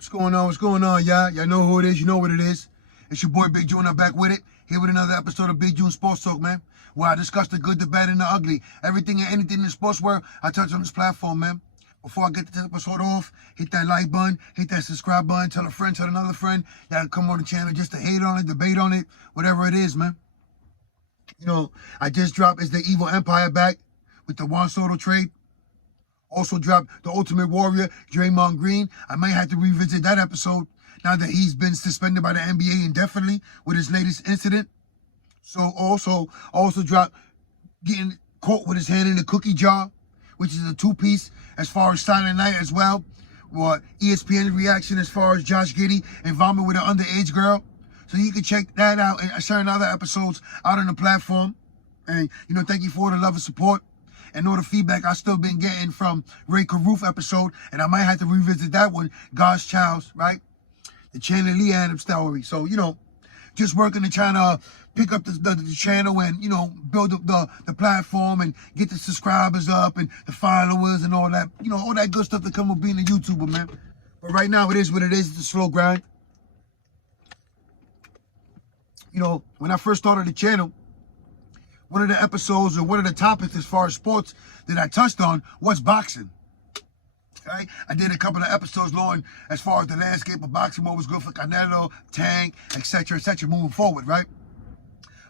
What's going on? What's going on, y'all? Y'all know who it is. You know what it is. It's your boy Big June. I'm back with it. Here with another episode of Big June Sports Talk, man. Where I discuss the good, the bad, and the ugly. Everything and anything in the sports world, I touch on this platform, man. Before I get this episode off, hit that like button, hit that subscribe button, tell a friend, tell another friend. Y'all come on the channel just to hate on it, debate on it, whatever it is, man. You know, I just dropped Is the Evil Empire back with the Juan Soto trade. Also dropped The Ultimate Warrior, Draymond Green. I might have to revisit that episode now that he's been suspended by the NBA indefinitely with his latest incident. So also dropped getting caught with his hand in the cookie jar, which is a two-piece as far as Silent Night as well. Or ESPN reaction as far as Josh Giddey involvement with an underage girl. So you can check that out and certain other episodes out on the platform. And, you know, thank you for the love and support. And all the feedback I still been getting from Ray Carruth episode, and I might have to revisit that one, God's Child's, right? The Chandler Lee Adams story. So, you know, just working to try to pick up the channel and, you know, build up the platform and get the subscribers up and the followers and all that, you know, all that good stuff that come with being a YouTuber, man. But right now, it is what it is. It's a slow grind. You know, when I first started the channel, one of the episodes or one of the topics as far as sports that I touched on was boxing. Okay? I did a couple of episodes long as far as the landscape of boxing, what was good for Canelo, Tank, etc., moving forward, right?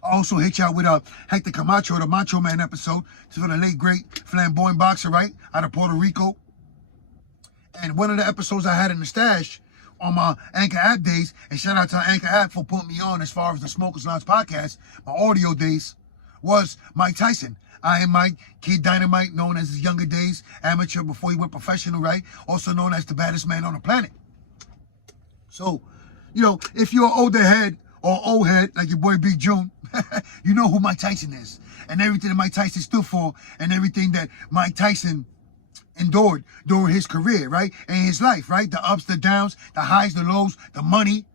I also hit y'all with Hector Camacho, the Macho Man episode. This is for the late, great flamboyant boxer, right? Out of Puerto Rico. And one of the episodes I had in the stash on my Anchor app days, and shout out to Anchor app for putting me on as far as the Smokers Lounge podcast, my audio days, was Mike Tyson. I am Mike, Kid Dynamite, known as his younger days, amateur before he went professional, right? Also known as the baddest man on the planet. So, you know, if you're an older head or old head, like your boy Big June, you know who Mike Tyson is. And everything that Mike Tyson stood for and everything that Mike Tyson endured during his career, right? And his life, right? The ups, the downs, the highs, the lows, the money,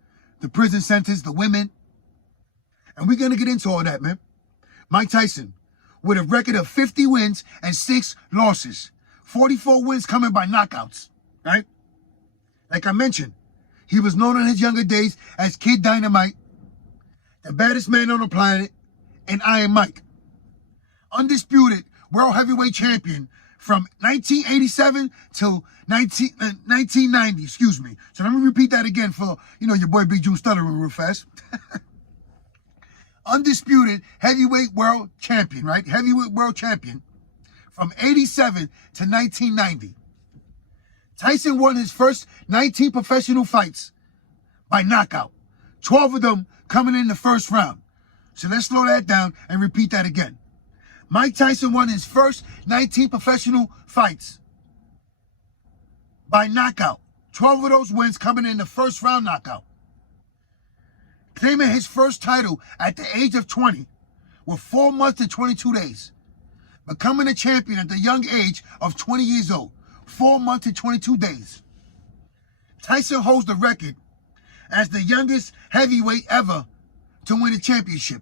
the prison sentence, the women. And we're going to get into all that, man. Mike Tyson, with a record of 50 wins and 6 losses. 44 wins coming by knockouts, right? Like I mentioned, he was known in his younger days as Kid Dynamite, the baddest man on the planet, and Iron Mike. Undisputed world heavyweight champion from 1987 till 1990, excuse me. So let me repeat that again for, you know, your boy Big June stuttering real fast. Undisputed heavyweight world champion, right? Heavyweight world champion from 87 to 1990. Tyson won his first 19 professional fights by knockout. 12 of them coming in the first round. So let's slow that down and repeat that again. Mike Tyson won his first 19 professional fights by knockout. 12 of those wins coming in the first round knockout. Claiming his first title at the age of 20 with 4 months and 22 days. Becoming a champion at the young age of 20 years old. 4 months and 22 days. Tyson holds the record as the youngest heavyweight ever to win a championship.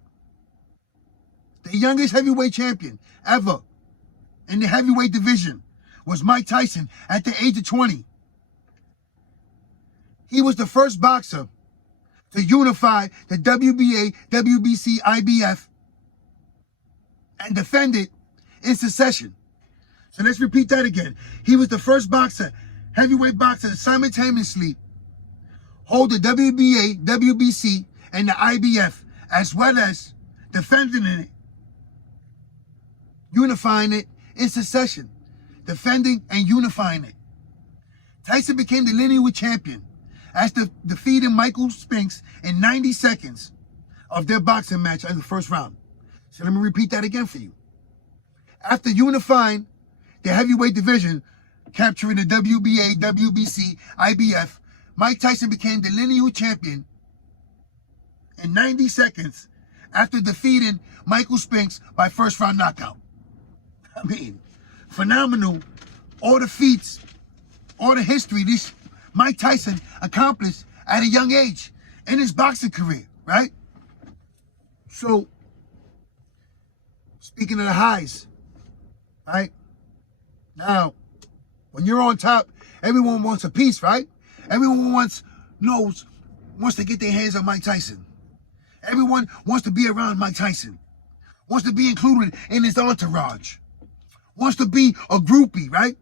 The youngest heavyweight champion ever in the heavyweight division was Mike Tyson at the age of 20. He was the first boxer to unify the WBA, WBC, IBF, and defend it in succession. So let's repeat that again. He was the first boxer, heavyweight boxer, to simultaneously hold the WBA, WBC, and the IBF, as well as defending it, unifying it in succession, defending and unifying it. Tyson became the lineal champion after defeating Michael Spinks in 90 seconds of their boxing match in the first round. So let me repeat that again for you. After unifying the heavyweight division, capturing the WBA, WBC, IBF, Mike Tyson became the lineal champion in 90 seconds after defeating Michael Spinks by first round knockout. I mean, phenomenal. All the feats, all the history this Mike Tyson accomplished at a young age in his boxing career, right? So, speaking of the highs, right? Now, when you're on top, everyone wants a piece, right? Everyone wants to get their hands on Mike Tyson. Everyone wants to be around Mike Tyson. Wants to be included in his entourage. Wants to be a groupie, right?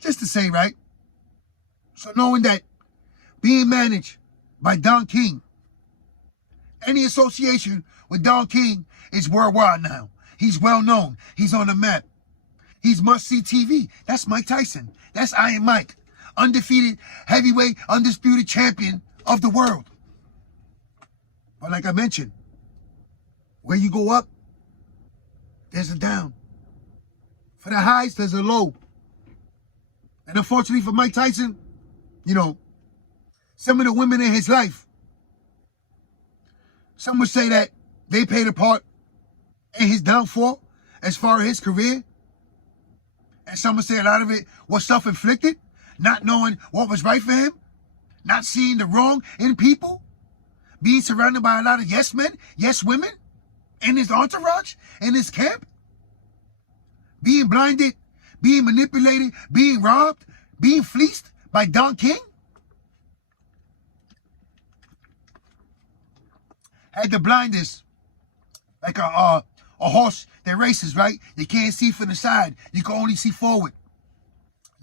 Just to say, right? So knowing that being managed by Don King, any association with Don King is worldwide now. He's well known. He's on the map. He's must-see TV. That's Mike Tyson. That's Iron Mike. Undefeated, heavyweight, undisputed champion of the world. But like I mentioned, where you go up, there's a down. For the highs, there's a low. And unfortunately for Mike Tyson, you know, some of the women in his life, some would say that they played a part in his downfall as far as his career. And some would say a lot of it was self-inflicted, not knowing what was right for him, not seeing the wrong in people, being surrounded by a lot of yes men, yes women in his entourage, in his camp, being blinded, being manipulated, being robbed, being fleeced by Don King. Had the blinders like a horse that races, right? You can't see from the side. You can only see forward.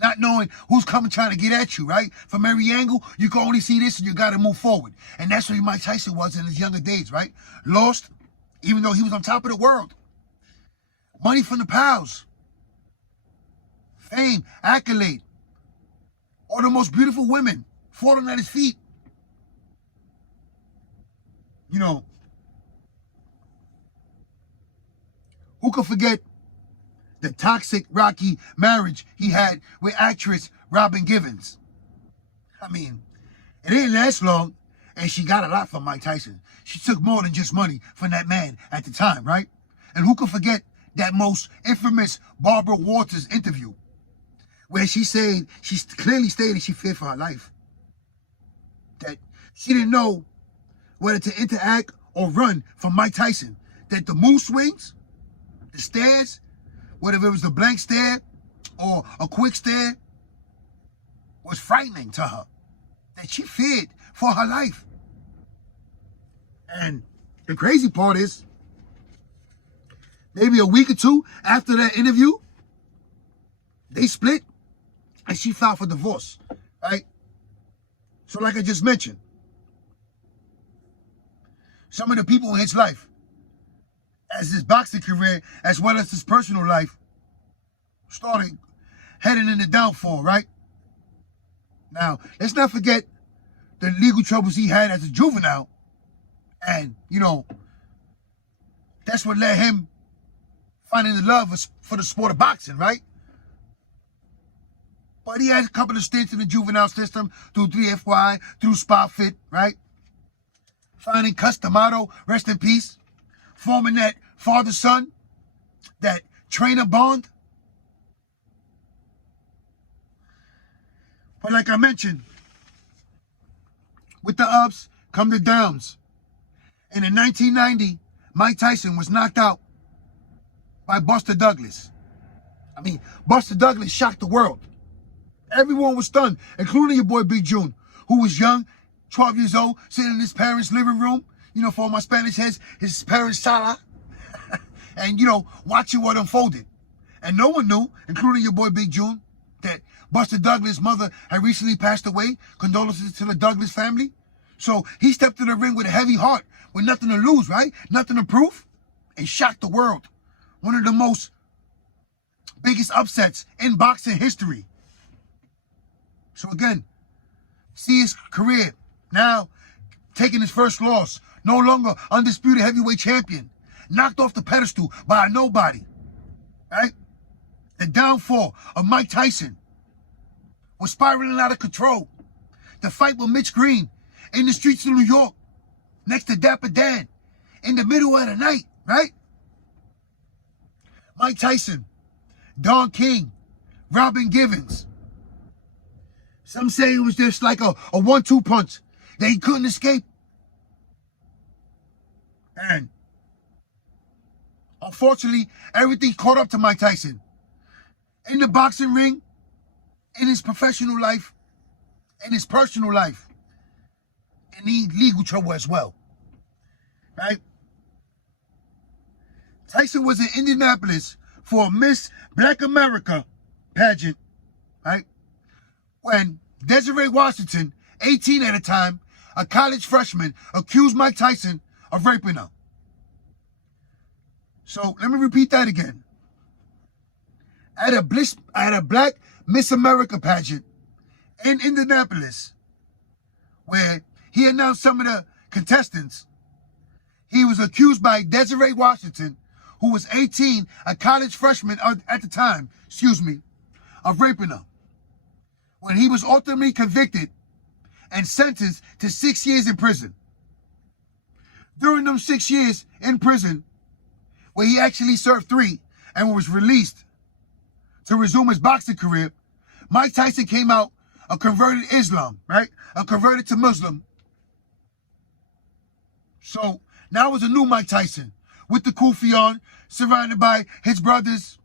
Not knowing who's coming trying to get at you, right? From every angle, you can only see this and you got to move forward. And that's where Mike Tyson was in his younger days, right? Lost, even though he was on top of the world. Money from the pals. Fame, accolade. All the most beautiful women falling at his feet. You know, who could forget the toxic, rocky marriage he had with actress Robin Givens? I mean, it didn't last long, and she got a lot from Mike Tyson. She took more than just money from that man at the time, right? And who could forget that most infamous Barbara Walters interview, where she clearly stated she feared for her life. That she didn't know whether to interact or run from Mike Tyson. That the mood swings, the stares, whether it was the blank stare or a quick stare, was frightening to her. That she feared for her life. And the crazy part is, maybe a week or two after that interview, they split and she filed for divorce, right? So like I just mentioned, some of the people in his life, as his boxing career, as well as his personal life, started heading in the downfall, right? Now, let's not forget the legal troubles he had as a juvenile. And, you know, that's what led him finding the love for the sport of boxing, right? But he had a couple of stints in the juvenile system through 3FY, through SpotFit, right? Finding Customato, rest in peace. Forming that father-son, that trainer bond. But like I mentioned, with the ups come the downs. And in 1990, Mike Tyson was knocked out by Buster Douglas. I mean, Buster Douglas shocked the world. Everyone was stunned, including your boy Big June, who was young, 12 years old, sitting in his parents' living room, you know, for all my Spanish heads, his parents' sala, and, you know, watching what unfolded. And no one knew, including your boy Big June, that Buster Douglas' mother had recently passed away. Condolences to the Douglas family. So he stepped in the ring with a heavy heart, with nothing to lose, right? Nothing to prove, and shocked the world. One of the most biggest upsets in boxing history. So again, see his career now taking his first loss, no longer undisputed heavyweight champion, knocked off the pedestal by a nobody, right? The downfall of Mike Tyson was spiraling out of control. The fight with Mitch Green in the streets of New York, next to Dapper Dan, in the middle of the night, right? Mike Tyson, Don King, Robin Givens. Some say it was just like a 1-2 punch that he couldn't escape. And unfortunately, everything caught up to Mike Tyson. In the boxing ring, in his professional life, in his personal life, and need legal trouble as well, right? Tyson was in Indianapolis for a Miss Black America pageant, right? When Desiree Washington, 18 at the time, a college freshman, accused Mike Tyson of raping her. So let me repeat that again. At a Black Miss America pageant in Indianapolis, where he announced some of the contestants, he was accused by Desiree Washington, who was 18, a college freshman at the time, of raping her. When he was ultimately convicted and sentenced to 6 years in prison. During them 6 years in prison, where he actually served 3 and was released to resume his boxing career, Mike Tyson came out a converted Islam, right? A converted to Muslim. So now it's a new Mike Tyson with the kufi on, surrounded by his brothers,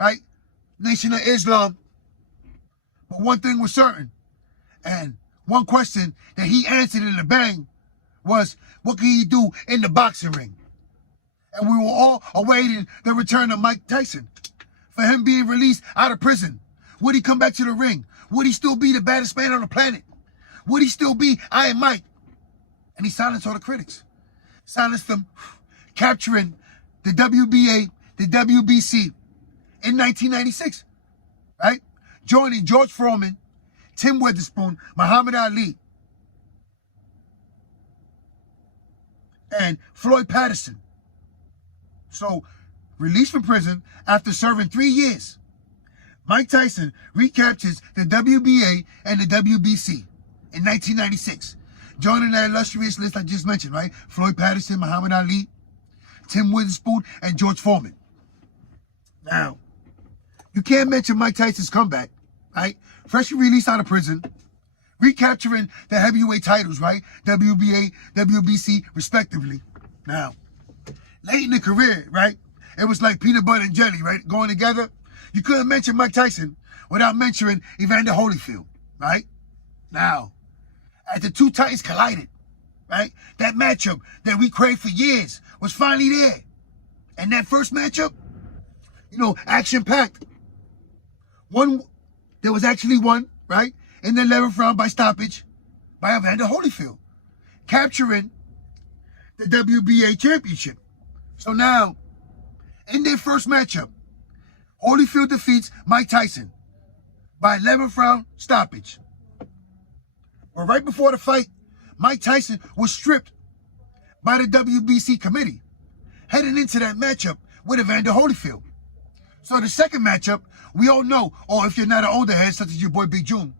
right? Nation of Islam. But one thing was certain, and one question that he answered in a bang was, what can he do in the boxing ring? And we were all awaiting the return of Mike Tyson. For him being released out of prison. Would he come back to the ring? Would he still be the baddest man on the planet? Would he still be Iron Mike? And he silenced all the critics. Silenced them, capturing the WBA, the WBC in 1996, right? Joining George Foreman, Tim Witherspoon, Muhammad Ali, and Floyd Patterson. So, released from prison after serving 3 years, Mike Tyson recaptures the WBA and the WBC in 1996, joining that illustrious list I just mentioned, right? Floyd Patterson, Muhammad Ali, Tim Witherspoon, and George Foreman. Now, you can't mention Mike Tyson's comeback, right? Freshly released out of prison, recapturing the heavyweight titles, right? WBA, WBC, respectively. Now, late in the career, right? It was like peanut butter and jelly, right? Going together. You couldn't mention Mike Tyson without mentioning Evander Holyfield, right? Now, as the two titans collided, right? That matchup that we craved for years was finally there. And that first matchup, action-packed. There was actually one, right? In the 11th round by stoppage by Evander Holyfield, capturing the WBA championship. So now, in their first matchup, Holyfield defeats Mike Tyson by 11th round stoppage. But right before the fight, Mike Tyson was stripped by the WBC committee, heading into that matchup with Evander Holyfield. So the second matchup, we all know, or if you're not an older head, such as your boy Big June,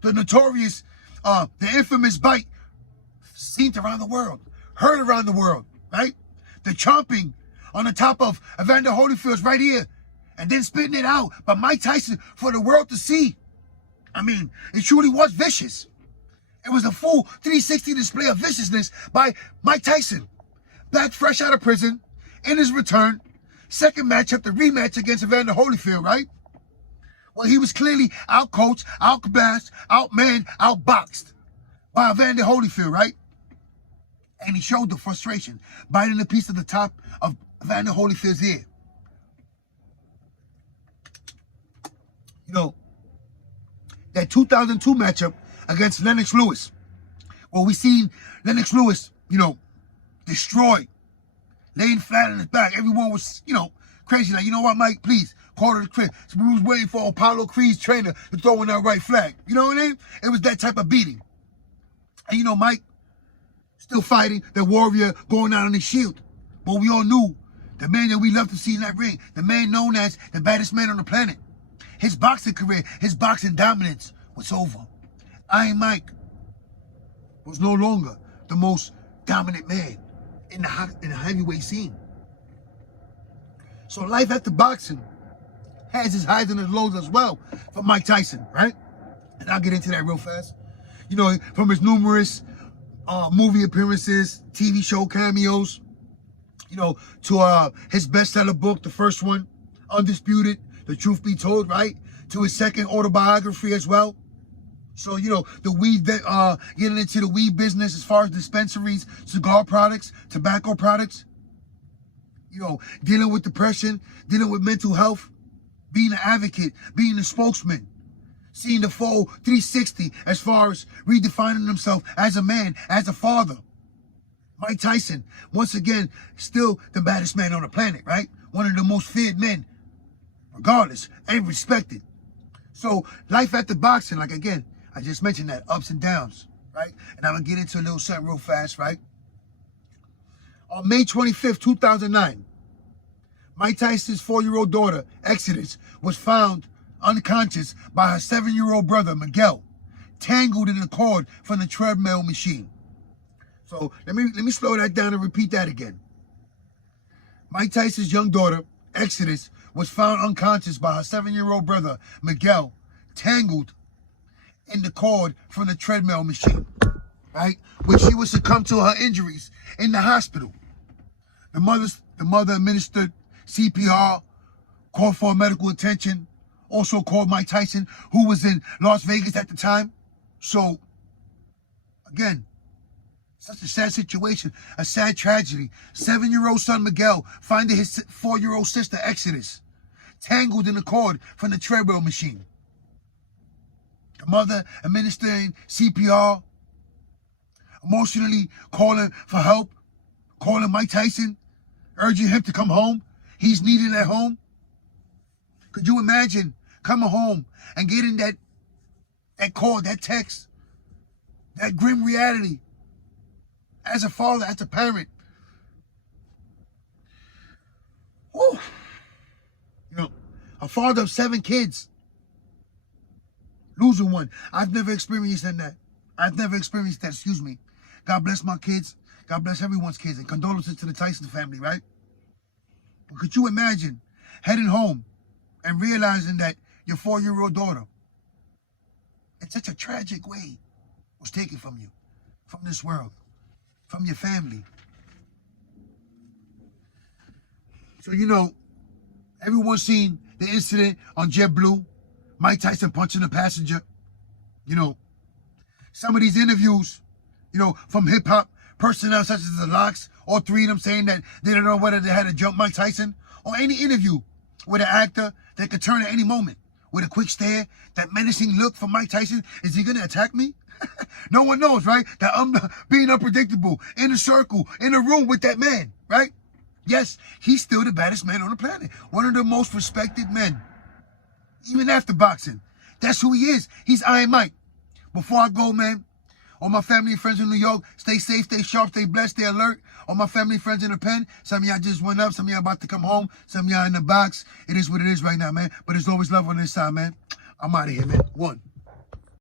the notorious, the infamous bite, seen around the world, heard around the world, right? The chomping on the top of Evander Holyfield's right ear, and then spitting it out by Mike Tyson for the world to see. I mean, it truly was vicious. It was a full 360 display of viciousness by Mike Tyson. Back fresh out of prison, in his return, second matchup, the rematch against Evander Holyfield, right? Well, he was clearly out-coached, out-bashed, out-manned, out-boxed by Evander Holyfield, right? And he showed the frustration, biting a piece of the top of Evander Holyfield's ear. That 2002 matchup against Lennox Lewis. Well, we seen Lennox Lewis, destroyed, laying flat on his back. Everyone was, crazy. Like, you know what, Mike, please, call it a crib. So we was waiting for Apollo Creed's trainer to throw in that right flag. You know what I mean? It was that type of beating. And, Mike, still fighting, the warrior going out on his shield. But we all knew the man that we love to see in that ring, the man known as the baddest man on the planet. His boxing career, his boxing dominance was over. Iron Mike was no longer the most dominant man in the heavyweight scene. So life after boxing has its highs and its lows as well for Mike Tyson, right? And I'll get into that real fast. From his numerous movie appearances, TV show cameos, to his bestseller book, the first one, Undisputed, The Truth Be Told, right? To his second autobiography as well, So, you know, the weed, getting into the weed business as far as dispensaries, cigar products, tobacco products, you know, dealing with depression, dealing with mental health, being an advocate, being a spokesman, seeing the full 360 as far as redefining himself as a man, as a father. Mike Tyson, once again, still the baddest man on the planet, right? One of the most feared men, regardless, and respected. So, life after boxing, like again, I just mentioned that, ups and downs, right? And I'm going to get into a little something real fast, right? On May 25th, 2009, Mike Tyson's 4-year-old daughter, Exodus, was found unconscious by her 7-year-old brother, Miguel, tangled in a cord from the treadmill machine. So let me slow that down and repeat that again. Mike Tyson's young daughter, Exodus, was found unconscious by her 7-year-old brother, Miguel, tangled in the cord from the treadmill machine, right? When she would succumb to her injuries in the hospital. The mother administered CPR, called for medical attention, also called Mike Tyson, who was in Las Vegas at the time. So, again, such a sad situation, a sad tragedy. 7-year-old son Miguel finding his 4-year-old sister Exodus tangled in the cord from the treadmill machine. The mother administering CPR, emotionally calling for help, calling Mike Tyson, urging him to come home. He's needed at home. Could you imagine coming home and getting that call, that text, that grim reality as a father, as a parent? Whew. You know, a father of 7 kids, losing one. I've never experienced that. Excuse me. God bless my kids. God bless everyone's kids. And condolences to the Tyson family, right? But could you imagine heading home and realizing that your 4-year-old daughter, in such a tragic way, was taken from you, from this world, from your family? So, you know, everyone's seen the incident on JetBlue, Mike Tyson punching a passenger. You know, some of these interviews, you know, from hip-hop personnel such as the Locks, all 3 of them saying that they don't know whether they had to jump Mike Tyson, or any interview with an actor that could turn at any moment with a quick stare, that menacing look from Mike Tyson. Is he going to attack me? No one knows, right? That I'm being unpredictable, in a circle, in a room with that man, right? Yes, he's still the baddest man on the planet. One of the most respected men, even after boxing. That's who he is. He's Iron Mike. Before I go, man, all my family and friends in New York, stay safe, stay sharp, stay blessed, stay alert. All my family and friends in the pen, some of y'all just went up, some of y'all about to come home, some of y'all in the box. It is what it is right now, man. But there's always love on this side, man. I'm out of here, man. 1.